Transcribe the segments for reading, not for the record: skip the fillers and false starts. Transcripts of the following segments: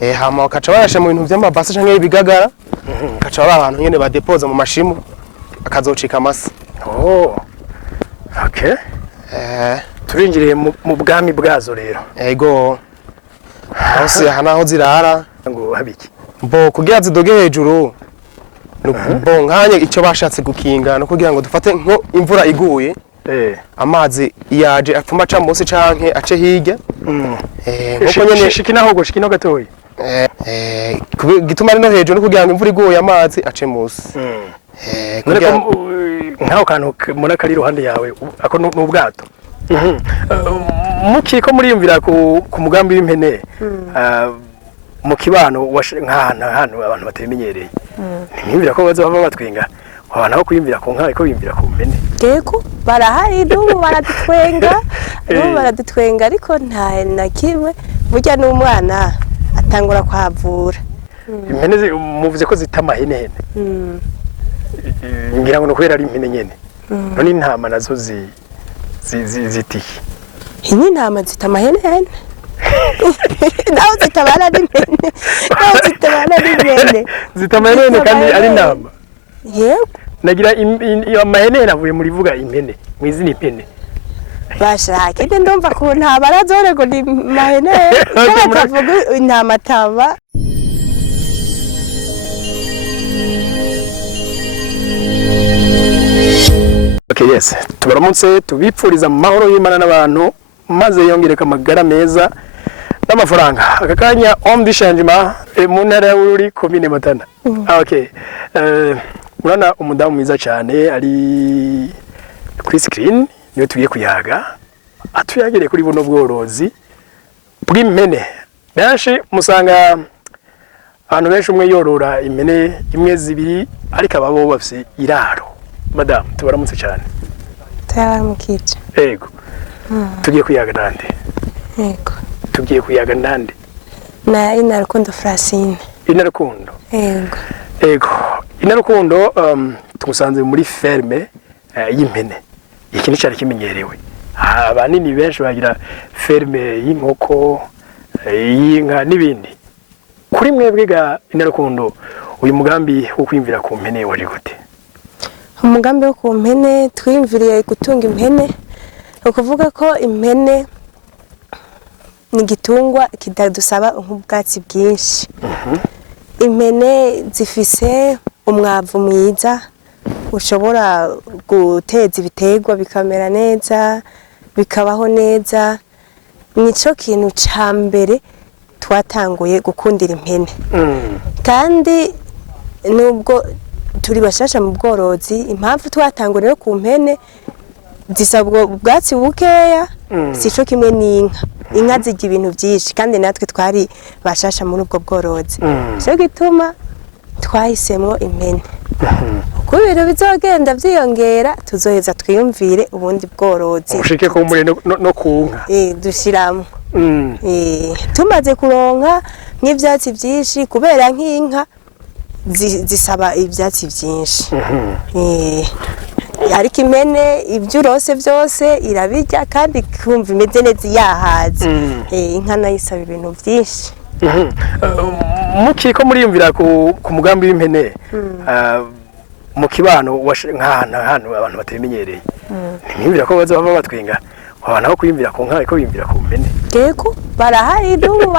hama bakaca bayasha mu bintu vy'amabase canke ibigagara bakaca baba abantu nyene badepoza mu mashimu akazocika amase. Okay. Turinjiriye mu bwami bwazo rero. Ego. Hose hanaho zirara ngo habiki. Bo kugira zidoge hejuru. Bo nkanye ico bashatse gukinga no kugira ngo dufate nko imvura iguye. Amazi yaje apfuma ca munsi canke ace hirya. Nkuko nyene shikino gatoyi. Gituma rino hejuru no kugira ngo imvura iguye amazi ace munsi. Nkaho kantu muri akari iruhande yawe ako n'ubwato. Mukiko muriyumvira ku mugambi w'impene mu kibano nk'ahantu abantu batemenyereye. Nimwumvira ko baza bava batwenga abantu aho kuyumvira ku nka ko biyumvira ku mpene. Yego barahari n'ubu baradutwenga ariko nta na kimwe burya n'umwana atangura kwavura. Impene muvuze ko zita amahene. Ngira ngo no kubera ari impene nyene. None intama nazo zitiye. Ini ntama zita amahene. Naho zitabana n'impene. Zita amahene kandi ari intama. Yego. Nagira amahene navuye muri vuga impene. Mwizina impene. Bashaka ide ndumva ko nta barazore ngo ni mahene. Bakavuga intama taba. Okay, yes. Tubaramutse tubipfuriza mu mahoro y'Imana n'abantu maze yongereka amagara meza n'amafaranga. Akakanya homme du changement mu ntara y'Ururi commune Matana. Okay. Urana umudamu mwiza cyane ari kuri screen niyo tugiye kuyaga. Atuyagere kuri buno bworozi bw'impene. Benshi musanga abantu benshi umwe yorora impene imwe zibiri ariko ababo bafise iraro. Madam, tubaramutse cyane. Taramukije. Yego. Tugiye kuyaga nande. Yego. Tugiye kuyaga nande. Na Inarukundo Francine. Inarukundo. Yego. Yego. Inarukundo tugusanze muri ferme y'impene. Iki ni cyari kimenyerewe. Abanini benshi bagira ferme y'inkoko, y'inka n'ibindi. Kuri mwebwe ga Inarukundo uyu mugambi wo kwimvira ku mpene waje gute? Umugambi wo ku mpene twimviriye gutunga impene ukuvuga ko impene ni gitungwa kidadusaba nk'ubwatsi bwinshi. Impene zifise umwavu mwiza ushobora guteza ibiterwa bikamera neza bikabaho neza. Nico kintu ca mbere twatanguye gukundira impene. Kandi nubwo turi bashasha mu bworozi impamvu twatangurira ku mpene zisabwa ubwatsi bukeya sico kimwe n'inka. Inka zirya ibintu byinshi kandi natwe twari bashasha muri ubwo bworozi. Cyo gituma twahisemo impene. Uko ibintu bizogenda vyiyongera tuzoheza twiyumvire ubundi bworozi. Ushike ko muri no kunka. Dushiramo. Tumaze kuronka nk'ivyatsi byinshi kubera nk'inka zisaba ibyatsi byinshi. Ariko impene ibyo urose byose irabijya kandi kumva imeze neza yahaze. Inka nayo isaba ibintu byinshi. Mukiko muriyumvira ku mugambi w'impene mu kibano nk'ahantu abantu batemenyereye. Nimwumvira ko baza bava batwenga abantu aho kuyumvira ku nka ko biyumvira ku mpene. Yego barahari n'ubu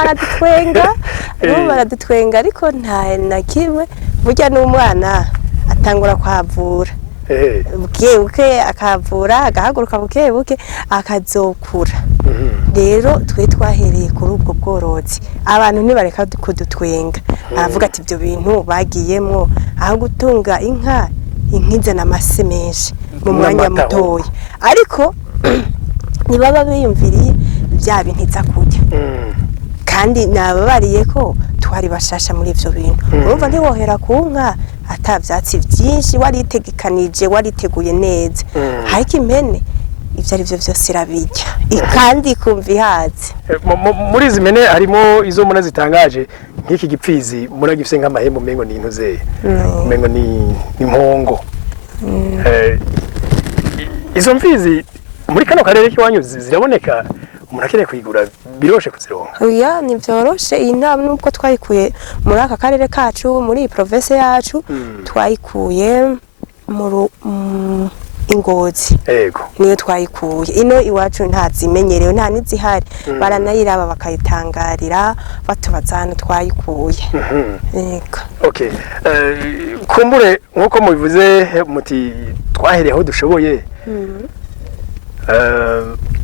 baradutwenga ariko nta na kimwe burya n'umwana atangura kwavura. Buke akavura agahaguruka buke akazokura. Rero twe twahereye kuri ubwo bworozi abantu ntibareka kudutwenga aravuga ati ibyo bintu bagiyemo aho gutunga inka izana amase menshi mu mwanya mutoya ariko nibaba biyumviriye bya bintu iza kurya. Kandi nababariye ko twari bashasha muri ivyo bintu. Urumva ntiwohera ku nka atavyatsi byinshi waritegekanije wariteguye neza. Ariko impene ivyo ari byo byose irabijya kandi kumva ihaze. Muri izi mpene harimo izo muna zitangaje nk'iki gipfizi muragifise nk'amahembo mengo ni intuzeye. Mengo ni impongo. Izo mfizi muri kano karere kiwanyu ziraboneka umuntu akeneye kuyigura biroshe kuzironka. Oya ni byoroshe iyi ntama nubwo twayikuye muri aka karere kacu muri iyi province yacu twayikuye mu Ingozi. Yego. Niyo twayikuye. Ino iwacu ntazimenyerewe nta nizihari. Baranayiraba bakayitangarira batubazana twayikuye. Yego. Okay. Kumbure nkuko mubivuze muti twahereye aho dushoboye.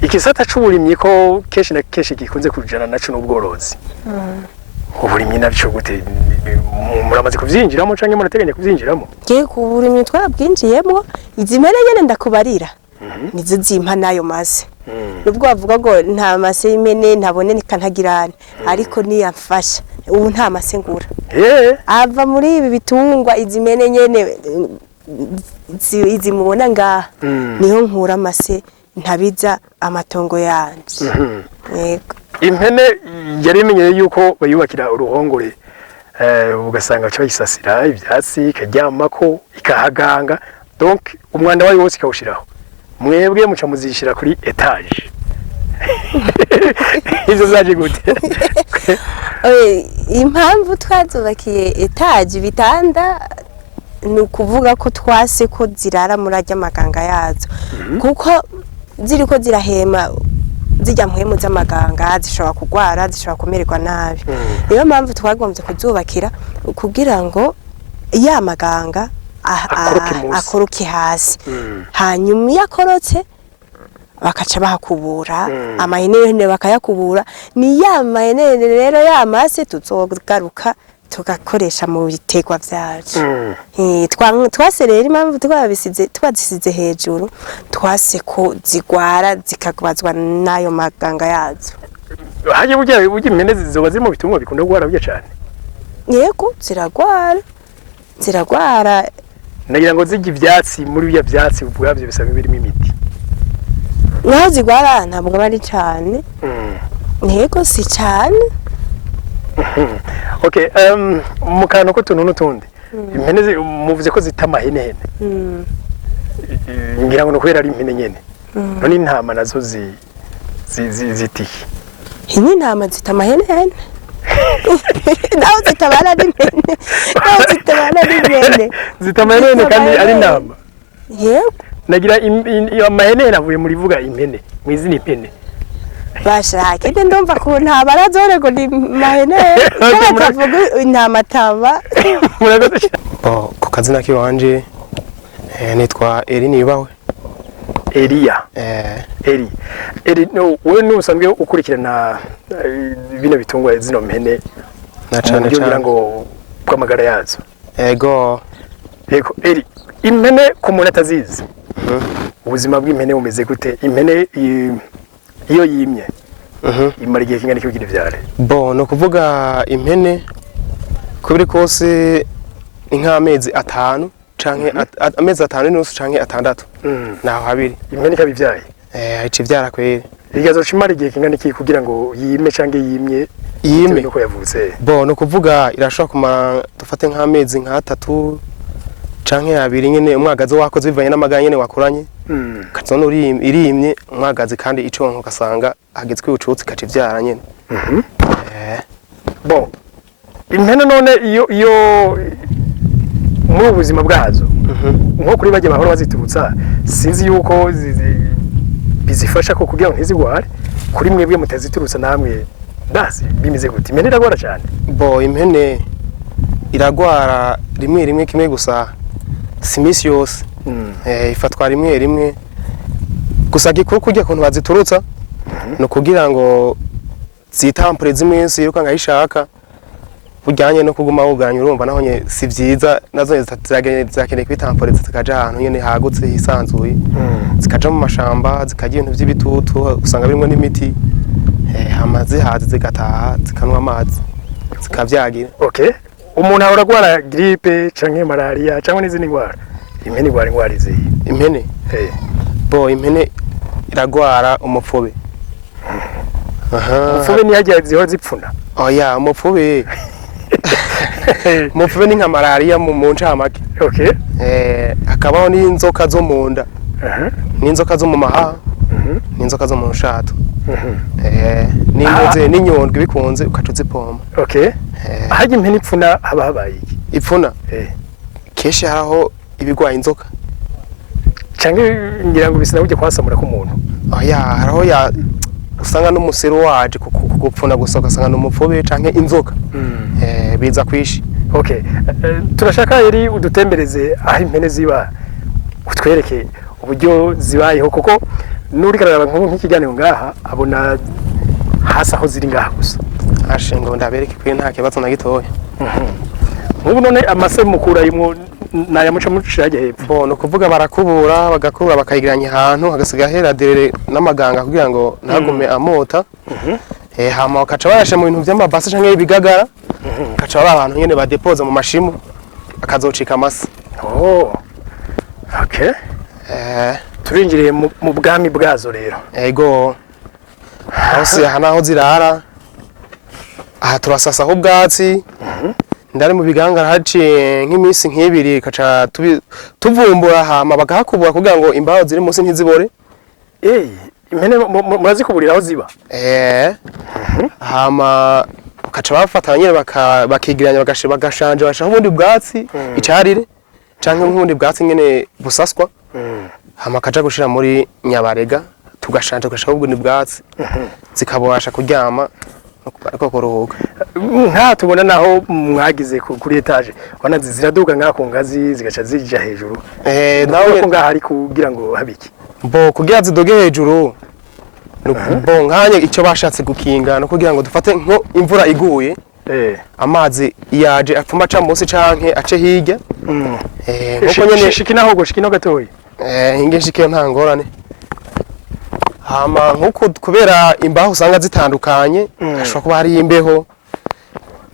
Ikisata c'uburimyi ko kenshi na kenshi gikunze kujana naco n'ubworozi. Uburimyi naco gute muramaze kuvyinjiramo canke murateganya kuvyinjiramo? Ngiye ku burimyi twarabwinjiyemo izi mpene nyene ndakubarira. Nizo zimpa nayo mase. Nubwo bavuga ngo nta mase y'imene ntaboneka ntagirane ariko niyamfasha ubu nta mase ngura. Ava muri ibi bitungwa izi mpene nyene izi mubona ngaha niho nkura amase ntabiza amatongo yanje. Yego. Impene yari imenyeye yuko bayubakira uruhongore ugasanga cyo bayisasira ibyatsi ikaryamako ikahaganga donc umwanda wayo wose ikawushiraho. Mwebwe muca muzishira kuri etage. Izo zaje gute? Impamvu twazubakiye etage bitanda nukuvuga ko twase ko zirara muri ajya maganga yazo kuko ziriko zirahema zijya mpwemu z'amaganga zishobora kugwara zishobora kumererwa nabi. Niyo mpamvu twagombye kuzubakira kugira ngo ya maganga akoroke hasi hanyuma yakorotse bakaca bahakubura amahenene bakayakubura ni ya mahenene rero yamase tuzogaruka tugakoresha mu bitegwa vyacu. Twase rero impamvu twazisize hejuru twase ko zigwara zikagwazwa nayo maganga yazo. Haje burya impene zizoba ziri mu bitungwa bikunda gwara burya cyane. Yego ziragwara nagira ngo zijya ivyatsi muri bya byatsi ubwabyo bisaba birimo imiti. Naho zigwara ntabwo bari cyane. Yego si cyane. Okay, mukano ko tuntu n'utundi. Impene muvuze ko zita amahenene. Ngira ngo no kwera ari impene nyene. None intama nazo zitiye. Ini intama zita amahenene. Naho zitabana n'imene. Naho zitabana n'imene. Zita amahenene kandi ari intama. Yego. Nagira amahenene avuye muri vuga impene. Mwizina impene. Bashaka ide ndumva ko nta barazore ngo ni mahene bakavuga intama taba. Ku kazina kiwanje nitwa Eline Yubawe. Elia. Eri no we nusanzwe ukurikirana bino bitungwa zino mpene na cyane cyane ngo kwamagara yazo. Yego Eri impene ku muntu atazizi. Ubuzima bw'impene bumeze gute? Impene iyo yimye imara igihe kingana iki kugira ivyare? No kuvuga impene kubiri kose nk'amezi 5 canke amezi 5 n'usu canke 6 naho habiri impene kabivyaye ici vyara kwere igazoca imara igihe kingana iki kugira ngo yime canke yimye nuko yavutse? No kuvuga irashobora kumara dufate nk'amezi 3 canke 2 nyene umwagazi wakoze bivanye n'amaganya nyene wakoranye kazono irimye umwagazi kandi iconko gasanga hagezwe ubucutsi kaci vyara nyene. Impene none iyo mu buzima bwazo nko kuri baje bahora baziturutsa sinzi yuko bizifasha ko kugira ngo ntizigware kuri mwebwe mutaziturutsa namwe ndazi bimize gute? Impene iragwara cyane? Impene iragwara rimwe kimwe gusa simisi yose. Ifatwa rimwe gusa gikuru kujya kuntu baziturutsa no kugira ngo zitampure z'iminsi yiruka ngayishaka bujyanye no kuguma wuganya urumva naho nye si vyiza nazo zakeneye kwitampure zikaja ahantu nyene hagutse hisanzuye zikaja mu mashamba zikagira ibintu by'ibitutu usanga birimo n'imiti amazi hazi zigataha zikanwa amazi zikavyagira. Okay, umuntu ahora gwara grippe canke malaria canke n'izindi ngwara? Impene gwara ingwara izihe? Impene impene iragwara umupfube. Umupfube ni yagiye zihora zipfuna? Oya umupfube umupfube ni nka malaria mu ncamake. Okay. Akabaho n'inzoka zo mu nda n'inzoka zo mu mahaha n'inzoka zo mu nshato. n'inkoze n'inyondwe bikunze ukaca uzipomba. Okay. Hajya impene ipfuna haba habaye iki? Ipfuna kenshi haraho ibigwaye inzoka canke ngira ngo bisina uje kwasamura ku muntu. Haraho usanga n'umusero waje kugupfuna gusa ugasanga n'umupfobe canke inzoka biza kwishi. Okay. Turashaka yari udutembereze aho impene ziba utwereke uburyo zibayeho kuko nuri karaba nk'ikiganiro ngaha abona hasa aho ziri ngaha gusa. Ashingo ndabereke kuri nta kibazo na gitoya. Nk'ubu none amase mukura imwo naya muca muciraje hepfo. No kuvuga barakubura bagakura bakayigiranya ahantu hagasiga hera derere n'amaganga kugira ngo ntagume amota. Hama bakaca barashe mu bintu by'amabase canke ibigagara. Bakaca baba abantu nyene badepoza mu mashimu akazocika amase. Okay. Turinjiriye mu bwami bwazo rero. Ego. Hose hanaho zirara. Aha turasasa aho ubwatsi. Ndari mu bigangara haciye nk'imisi nk'ibiri kaca tuvumbura hama bagahakubura kugira ngo imbaho ziri munsi ntizibore. Impene murazikuburira aho ziba. Hama kaca bafata nyene bakigiranya bagashanje bashaho ubundi bwatsi icarire canke nk'ubundi bwatsi nyene busaswa. Hama kaja gushira muri nyabarega tugashanje gashaka ubundi bwatsi zikabasha kuryama no kuruhuka. Nka tubona naho mwagize kuri etage wana ziraduga ngaha ku ngazi zigaca zija hejuru. Nawe ko ngaha ari kugira ngo habiki. Bo kugira zidoge hejuru. Bo nkanye icyo bashatse gukinga no kugira ngo dufate nko imvura iguye. Amazi yaje apfuma ca munsi canke ace hirya. Nko nyene shikinaho goshikino gatoyi. Inge shike nta ngorane. Hama nkuko kubera imbaho usanga zitandukanye ashobora kuba hari imbeho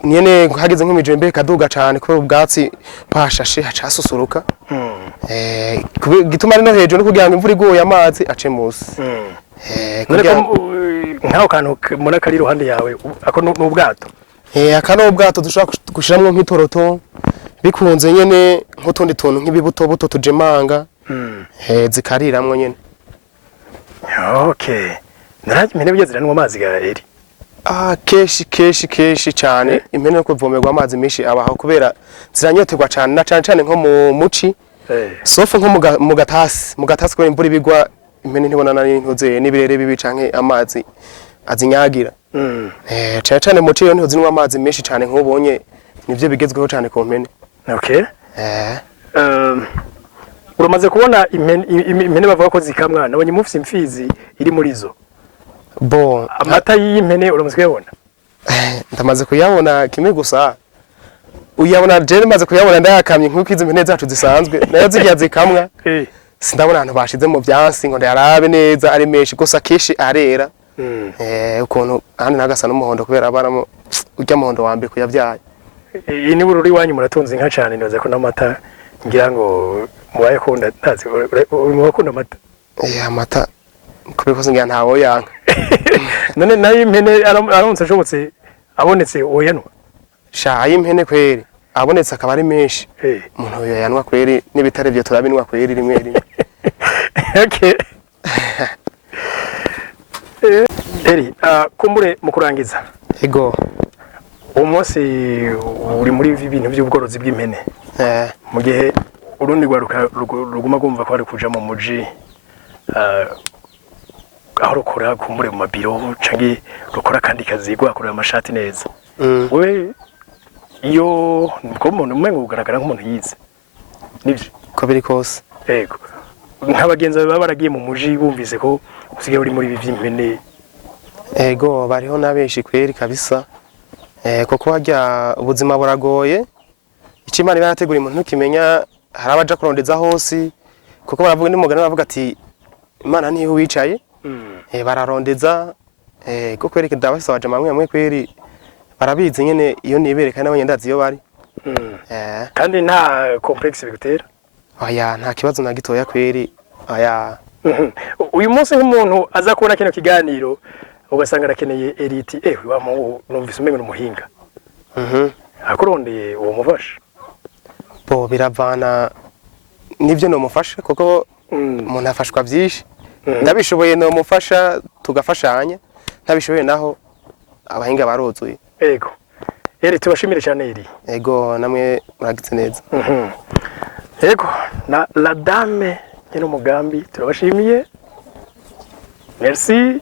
nyene hageze nk'imijembe kaduga cyane kubera ubwatsi pashashe hacasusuruka. Gituma no hejuru no kugira ngo imvura iguye amazi ace munsi. Nkaho kantu mona kari ruhande yawe ako n'ubwato. Akano ubwato dushaka gushiramwe nk'itoroto bikunze nyene nk'utundi tuntu nk'ibibuto buto tujemanga. Zikariramwe nyene. Okay. Naraje impene byo ziranwa amazi ga eri. Keshi cyane impene no kuvomerwa amazi menshi abaho kubera ziranyoterwa cyane na cyane nko mu muci. Sofa nko mu gatasi ko imvura bigwa impene ntibona nari ntuze n'ibirere bibi canke amazi azinyagira. Cyane muci yo ntizinwa amazi menshi cyane nk'ubonye nivyo bigezweho cyane ku mpene. Okay. Uramaze kubona impene bavuga ko zikamwa nabonye mufise imfizi iri muri zo. Bo amata y'impene uramaze kuyabona? Ndamaze kuyabona kimwe gusa. Uyabona je maze kuyabona ndayakamye nk'uko izi impene zacu zisanzwe nayo zigiye zikamwa. Sindabona abantu bashize mu byansi ngo ndarabe neza ari menshi gusa keshi arera. Ukuntu handi nagasa n'umuhondo kubera abaramo urya muhondo wambe kuyavyaye. Iyi ni bururi wanyu muratunze inka cyane ndoze ko n'amata ngira ngo mubaye kunda tazi murakunda amata. Amata kubiko singira ntawo yanka. None nayo impene aronse ashobotse abonetse oyanwa. Sha impene kweri abonetse akaba ari menshi. Umuntu yoyanwa kweri n'ibitare byo turabinwa kweri rimwe rimwe. Okay. Eri kumbure mu kurangiza. Ego. Umunsi uri muri ibintu by'ubworozi bw'impene. Mu gihe urundi ruguma kumva ko ari kuja mu muji aho rukora kumbure mu mabiro canke rukora kandi kazi gwakorera amashati neza. We iyo ko umuntu umwe ugaragara nk'umuntu yize. Nivyo ko biri kose. Ego. Nk'abagenzi baba baragiye mu muji bumvise ko usigaye uri muri ibi by'impene. Ego bariho nabeshi kweri kabisa. Koko hajya ubuzima buragoye. Ikimana barategura umuntu kimenya harabaja kurondeza hose kuko baravuga n'umugani bavuga ati Imana niho wicaye. Bararondeza ko kwereka ndabasa baje mamwe kweri barabizi nyene iyo nibereka nabonye ndazi iyo bari. Kandi nta complex bigutera? Oya nta kibazo na gitoya kweri. Oya. Uyu munsi nk'umuntu aza kubona kino kiganiro ugasanga arakeneye elite numvise umenye n'umuhinga. Akurondeye uwo mufasha. Bo biravana nivyo no mufasha kuko umuntu afashwa byinshi. Ndabishoboye no mufasha tugafashanya ntabishoboye naho abahinga baruzuye. Ego eri tubashimire cyane eri. Ego namwe muragitse neza. Ego na la dame y'umugambi turabashimiye. Merci.